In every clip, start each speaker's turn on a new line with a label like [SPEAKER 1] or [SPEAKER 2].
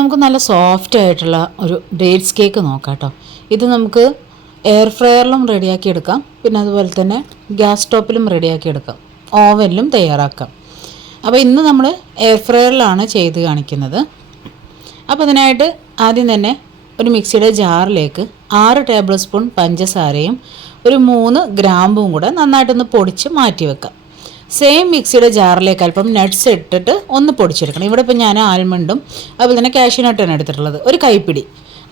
[SPEAKER 1] നമുക്ക് നല്ല സോഫ്റ്റ് ആയിട്ടുള്ള ഒരു ഡേറ്റ്സ് കേക്ക് നോക്കാം കേട്ടോ ഇത് നമുക്ക് എയർ ഫ്രയറിലും റെഡിയാക്കി എടുക്കാം. പിന്നെ അതുപോലെ തന്നെ ഗ്യാസ് സ്റ്റോപ്പിലും റെഡിയാക്കി എടുക്കാം. ഓവനിലും തയ്യാറാക്കാം. അപ്പോൾ ഇന്ന് നമ്മൾ എയർ ഫ്രയറിലാണ് ചെയ്ത് കാണിക്കുന്നത്. അപ്പോൾ അതിനായിട്ട് ആദ്യം തന്നെ ഒരു മിക്സിയുടെ ജാറിലേക്ക് ആറ് ടേബിൾ സ്പൂൺ പഞ്ചസാരയും ഒരു മൂന്ന് ഗ്രാമ്പും കൂടെ നന്നായിട്ടൊന്ന് പൊടിച്ച് മാറ്റി വെക്കാം സെയിം മിക്സിയുടെ ജാറിലേക്ക് അല്പം നട്ട്സ് ഇട്ടിട്ട് ഒന്ന് പൊടിച്ചെടുക്കണം. ഇവിടെ ഇപ്പോൾ ഞാൻ ആൽമണ്ടും അതുപോലെ തന്നെ കാഷ്യൂ നട്ടാണ് എടുത്തിട്ടുള്ളത്. ഒരു കൈപ്പിടി.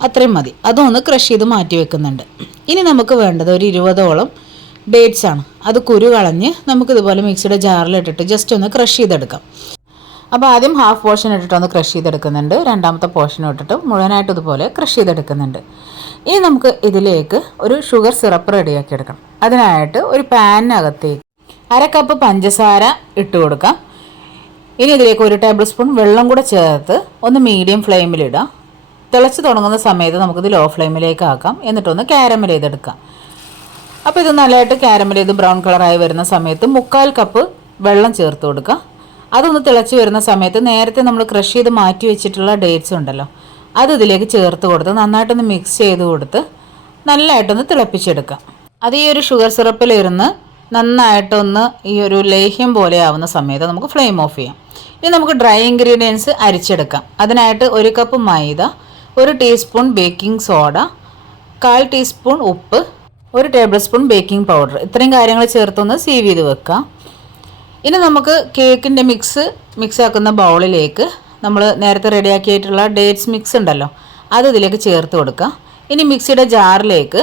[SPEAKER 1] അത്രയും മതി. അതൊന്ന് ക്രഷ് ചെയ്ത് മാറ്റി വെക്കുന്നുണ്ട്. ഇനി നമുക്ക് വേണ്ടത് ഒരു ഇരുപതോളം ഡേറ്റ്സ് ആണ്. അത് കുരു കളഞ്ഞ് നമുക്കിതുപോലെ മിക്സിയുടെ ജാറിലിട്ടിട്ട് ജസ്റ്റ് ഒന്ന് ക്രഷ് ചെയ്തെടുക്കാം. അപ്പോൾ ആദ്യം ഹാഫ് പോർഷൻ ഇട്ടിട്ട് ഒന്ന് ക്രഷ് ചെയ്തെടുക്കുന്നുണ്ട്. രണ്ടാമത്തെ പോർഷൻ ഇട്ടിട്ട് മുഴുവനായിട്ട് ഇതുപോലെ ക്രഷ് ചെയ്തെടുക്കുന്നുണ്ട്. ഇനി നമുക്ക് ഇതിലേക്ക് ഒരു ഷുഗർ സിറപ്പ് റെഡിയാക്കി എടുക്കണം. അതിനായിട്ട് ഒരു പാനിനകത്തേക്ക് അര കപ്പ് പഞ്ചസാര ഇട്ട് കൊടുക്കാം. ഇനി ഇതിലേക്ക് ഒരു ടേബിൾ സ്പൂൺ വെള്ളം കൂടെ ചേർത്ത് ഒന്ന് മീഡിയം ഫ്ലെയിമിലിടാം തിളച്ച് തുടങ്ങുന്ന സമയത്ത് നമുക്കിത് ലോ ഫ്ലെയിമിലേക്ക് ആക്കാം. എന്നിട്ടൊന്ന് ക്യാരമൽ ചെയ്തെടുക്കാം. അപ്പോൾ ഇത് നല്ലതായിട്ട് ക്യാരമൽ ചെയ്ത് ബ്രൗൺ കളറായി വരുന്ന സമയത്ത് മുക്കാൽ കപ്പ് വെള്ളം ചേർത്ത് കൊടുക്കുക അതൊന്ന് തിളച്ച് വരുന്ന സമയത്ത് നേരത്തെ നമ്മൾ ക്രഷ് ചെയ്ത് മാറ്റി വെച്ചിട്ടുള്ള ഡേറ്റ്സ് ഉണ്ടല്ലോ അത് ഇതിലേക്ക് ചേർത്ത് കൊടുത്ത് നന്നായിട്ടൊന്ന് മിക്സ് ചെയ്ത് കൊടുത്ത് നല്ലതായിട്ടൊന്ന് തിളപ്പിച്ചെടുക്കാം. അത് ഈ ഒരു ഷുഗർ സിറപ്പിലിരുന്ന് നന്നായിട്ടൊന്ന് ഈ ഒരു ലേഹ്യം പോലെ ആവുന്ന സമയത്ത് നമുക്ക് ഫ്ലെയിം ഓഫ് ചെയ്യാം. ഇനി നമുക്ക് ഡ്രൈ ഇൻഗ്രീഡിയൻസ് അരിച്ചെടുക്കാം. അതിനായിട്ട് ഒരു കപ്പ് മൈദ ഒരു ടീസ്പൂൺ ബേക്കിംഗ് സോഡ കാൽ ടീസ്പൂൺ ഉപ്പ് ഒരു ടേബിൾ സ്പൂൺ ബേക്കിംഗ് പൗഡർ. ഇത്രയും കാര്യങ്ങൾ ചേർത്തൊന്ന് സീവ് ചെയ്ത് വെക്കാം ഇനി നമുക്ക് കേക്കിന്റെ മിക്സ് മിക്സാക്കുന്ന ബൗളിലേക്ക് നമ്മൾ നേരത്തെ റെഡിയാക്കിയിട്ടുള്ള ഡേറ്റ്സ് മിക്സ് ഉണ്ടല്ലോ അത് ഇതിലേക്ക് ചേർത്ത് കൊടുക്കുക. ഇനി മിക്സിയുടെ ജാറിലേക്ക്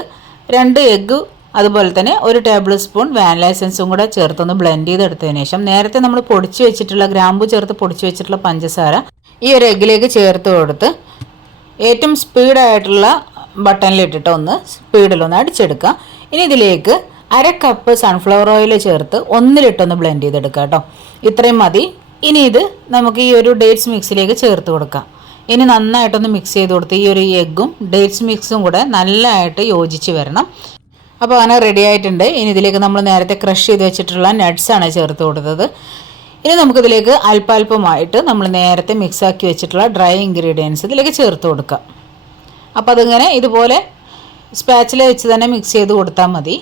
[SPEAKER 1] രണ്ട് എഗ്ഗ് അതുപോലെ തന്നെ ഒരു ടേബിൾ സ്പൂൺ വാനില എസൻസും കൂടെ ചേർത്തൊന്ന് ബ്ലെൻഡ് ചെയ്തെടുത്തതിന് ശേഷം നേരത്തെ നമ്മൾ പൊടിച്ചു വെച്ചിട്ടുള്ള ഗ്രാമ്പു ചേർത്ത് പൊടിച്ചു വെച്ചിട്ടുള്ള പഞ്ചസാര ഈ ഒരു എഗ്ഗിലേക്ക് ചേർത്ത് കൊടുത്ത് ഏറ്റവും സ്പീഡായിട്ടുള്ള ബട്ടണിലിട്ടിട്ട് ഒന്ന് സ്പീഡിലൊന്ന് അടിച്ചെടുക്കുക. ഇനി ഇതിലേക്ക് അര കപ്പ് സൺഫ്ലവർ ഓയിൽ ചേർത്ത് ഒന്നിലിട്ടൊന്ന് ബ്ലെൻഡ് ചെയ്തെടുക്കുക കേട്ടോ. ഇത്രയും മതി. ഇനി ഇത് നമുക്ക് ഈ ഒരു ഡേറ്റ്സ് മിക്സിലേക്ക് ചേർത്ത് കൊടുക്കാം. ഇനി നന്നായിട്ടൊന്ന് മിക്സ് ചെയ്ത് കൊടുത്ത് ഈ ഒരു എഗ്ഗും ഡേറ്റ്സ് മിക്സും കൂടെ നല്ലതായിട്ട് യോജിച്ച് വരണം. അപ്പോൾ അങ്ങനെ റെഡി ആയിട്ടുണ്ട്. ഇനി ഇതിലേക്ക് നമ്മൾ നേരത്തെ ക്രഷ് ചെയ്ത് വെച്ചിട്ടുള്ള നട്ട്സാണ് ചേർത്ത് കൊടുത്തത്. ഇനി നമുക്കിതിലേക്ക് അല്പാൽപമായിട്ട് നമ്മൾ നേരത്തെ മിക്സാക്കി വെച്ചിട്ടുള്ള ഡ്രൈ ഇൻഗ്രീഡിയൻസ് ഇതിലേക്ക് ചേർത്ത് കൊടുക്കാം. അപ്പോൾ അതിങ്ങനെ ഇതുപോലെ സ്പാച്ചിൽ വെച്ച് തന്നെ മിക്സ് ചെയ്ത് കൊടുത്താൽ മതി.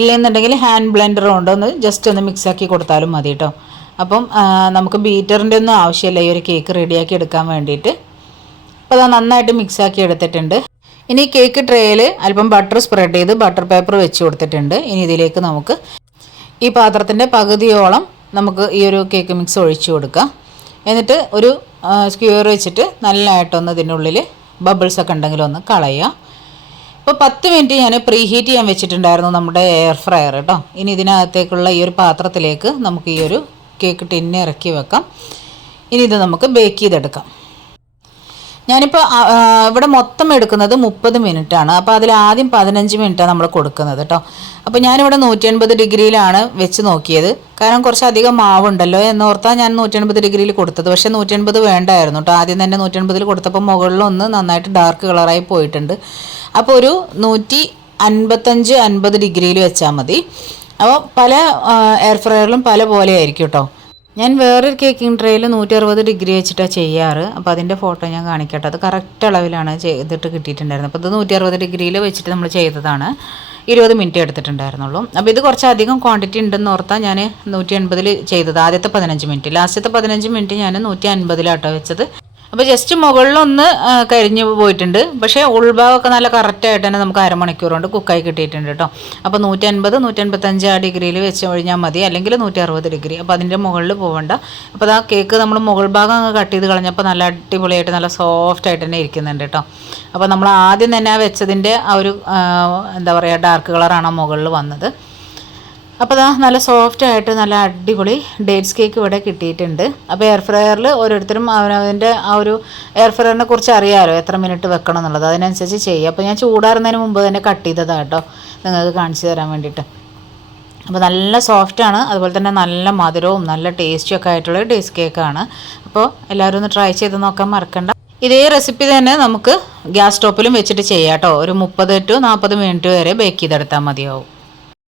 [SPEAKER 1] ഇല്ലെന്നുണ്ടെങ്കിൽ ഹാൻഡ് ബ്ലെൻഡർ കൊണ്ട് ഒന്ന് ജസ്റ്റ് ഒന്ന് മിക്സാക്കി കൊടുത്താലും മതി കേട്ടോ അപ്പം നമുക്ക് ബീറ്ററിന്റെ ഒന്നും ആവശ്യമില്ല. ഈ ഒരു കേക്ക് റെഡിയാക്കി എടുക്കാൻ വേണ്ടിയിട്ട്. അപ്പോൾ അത് നന്നായിട്ട് മിക്സാക്കി എടുത്തിട്ടുണ്ട്. ഇനി കേക്ക് ട്രേയിൽ അല്പം ബട്ടർ സ്പ്രെഡ് ചെയ്ത് ബട്ടർ പേപ്പർ വെച്ച് കൊടുത്തിട്ടുണ്ട്. ഇനി ഇതിലേക്ക് നമുക്ക് ഈ പാത്രത്തിന്റെ പകുതിയോളം നമുക്ക് ഈ ഒരു കേക്ക് മിക്സ് ഒഴിച്ചു കൊടുക്കാം. എന്നിട്ട് ഒരു സ്ക്യൂർ വെച്ചിട്ട് നല്ലതായിട്ടൊന്ന് ഇതിനുള്ളിൽ ബബിൾസ് ഒക്കെ ഉണ്ടെങ്കിൽ ഒന്ന് കളയുക ഇപ്പോൾ പത്ത് മിനിറ്റ് ഞാൻ പ്രീ ഹീറ്റ് ചെയ്യാൻ വെച്ചിട്ടുണ്ടായിരുന്നു നമ്മുടെ എയർ ഫ്രയർ കേട്ടോ ഇനി ഇതിനകത്തേക്കുള്ള ഈ ഒരു പാത്രത്തിലേക്ക് നമുക്ക് ഈ ഒരു കേക്ക് ടിന്നെ ഇറക്കി വെക്കാം. ഇനി ഇത് നമുക്ക് ബേക്ക് ചെയ്തെടുക്കാം. ഞാനിപ്പോൾ ഇവിടെ മൊത്തം എടുക്കുന്നത് മുപ്പത് മിനിറ്റ് ആണ് അപ്പോൾ അതിൽ ആദ്യം പതിനഞ്ച് മിനിറ്റാണ് നമ്മൾ കൊടുക്കുന്നത് കേട്ടോ അപ്പോൾ ഞാനിവിടെ നൂറ്റി എൺപത് ഡിഗ്രിയിലാണ് വെച്ച് നോക്കിയത്. കാരണം കുറച്ചധികം മാവുണ്ടല്ലോ എന്നോർത്താണ് ഞാൻ നൂറ്റി എൺപത് ഡിഗ്രിയിൽ കൊടുത്തത്. പക്ഷേ നൂറ്റി എൺപത് വേണ്ടായിരുന്നു കേട്ടോ ആദ്യം തന്നെ നൂറ്റി എൺപതിൽ കൊടുത്തപ്പോൾ മുകളിലൊന്ന് നന്നായിട്ട് ഡാർക്ക് കളറായി പോയിട്ടുണ്ട്. അപ്പോൾ ഒരു നൂറ്റി അൻപത്തഞ്ച് അൻപത് ഡിഗ്രിയിൽ വെച്ചാൽ മതി. അപ്പോൾ പല എയർ ഫ്രയറിലും പല പോലെ ആയിരിക്കും കേട്ടോ ഞാൻ വേറൊരു കേക്കിംഗ് ട്രേയിൽ നൂറ്റി അറുപത് ഡിഗ്രി വെച്ചിട്ടാണ് ചെയ്യാറ്. അപ്പോൾ അതിന്റെ ഫോട്ടോ ഞാൻ കാണിക്കട്ടെ. അത് കറക്റ്റ് അളവിലാണ് ചെയ്തിട്ട് കിട്ടിയിട്ടുണ്ടായിരുന്നത്. അപ്പോൾ ഇത് നൂറ്റി അറുപത് ഡിഗ്രിയിൽ വെച്ചിട്ട് നമ്മൾ ചെയ്തതാണ്. ഇരുപത് മിനിറ്റ് എടുത്തിട്ടുണ്ടായിരുന്നുള്ളൂ. അപ്പോൾ ഇത് കുറച്ച് അധികം ക്വാണ്ടിറ്റി ഉണ്ടെന്ന് ഓർത്താൽ ഞാൻ നൂറ്റി എൺപതിൽ ചെയ്തത് ആദ്യത്തെ പതിനഞ്ച് മിനിറ്റ്. ലാസ്റ്റത്തെ പതിനഞ്ച് മിനിറ്റ് ഞാൻ നൂറ്റി അൻപതിലാട്ടോ വെച്ചത്. അപ്പോൾ ജസ്റ്റ് മുകളിലൊന്ന് കരിഞ്ഞ് പോയിട്ടുണ്ട്. പക്ഷേ ഉൾഭാഗമൊക്കെ നല്ല കറക്റ്റായിട്ട് തന്നെ നമുക്ക് അരമണിക്കൂർ കൊണ്ട് കുക്കായി കിട്ടിയിട്ടുണ്ട് കേട്ടോ അപ്പോൾ നൂറ്റി അൻപത് നൂറ്റൻപത്തഞ്ച് ആ ഡിഗ്രിയിൽ വെച്ച് കഴിഞ്ഞാൽ മതി. അല്ലെങ്കിൽ നൂറ്റി അറുപത് ഡിഗ്രി അപ്പോൾ അതിന്റെ മുകളിൽ പോകണ്ട അപ്പോൾ ആ കേക്ക് നമ്മൾ മുകൾ ഭാഗം അങ്ങ് കട്ട് ചെയ്ത് കളഞ്ഞപ്പോൾ നല്ല അടിപൊളിയായിട്ട് നല്ല സോഫ്റ്റ് ആയിട്ട് തന്നെ ഇരിക്കുന്നുണ്ട് കേട്ടോ അപ്പോൾ നമ്മൾ ആദ്യം തന്നെ വെച്ചതിന്റെ ആ ഒരു എന്താ പറയുക ഡാർക്ക് കളറാണ് മുകളിൽ വന്നത്. അപ്പോൾ അതാ നല്ല സോഫ്റ്റ് ആയിട്ട് നല്ല അടിപൊളി ഡേറ്റ്സ് കേക്ക് ഇവിടെ കിട്ടിയിട്ടുണ്ട്. അപ്പോൾ എയർ ഫ്രയറിൽ ഓരോരുത്തരും അവനവന്റെ ആ ഒരു എയർ ഫ്രയറിനെ കുറിച്ച് അറിയാമല്ലോ എത്ര മിനിറ്റ് വെക്കണം എന്നുള്ളത്. അതിനനുസരിച്ച് ചെയ്യുക അപ്പോൾ ഞാൻ ചൂടാറുന്നതിന് മുമ്പ് തന്നെ കട്ട് ചെയ്തതാണ് കേട്ടോ. നിങ്ങൾക്ക് കാണിച്ചു തരാൻ വേണ്ടിയിട്ട്. അപ്പോൾ നല്ല സോഫ്റ്റാണ് അതുപോലെ തന്നെ നല്ല മധുരവും നല്ല ടേസ്റ്റും ഒക്കെ ആയിട്ടുള്ള ഡേറ്റ്സ് കേക്കാണ് അപ്പോൾ എല്ലാവരും ഒന്ന് ട്രൈ ചെയ്ത് നോക്കാൻ മറക്കണ്ട. ഇതേ റെസിപ്പി തന്നെ നമുക്ക് ഗ്യാസ് സ്റ്റോപ്പിലും വെച്ചിട്ട് ചെയ്യാം കേട്ടോ. ഒരു മുപ്പത് ടു നാൽപ്പത് മിനിറ്റ് വരെ ബേക്ക് ചെയ്തെടുത്താൽ മതിയാവും.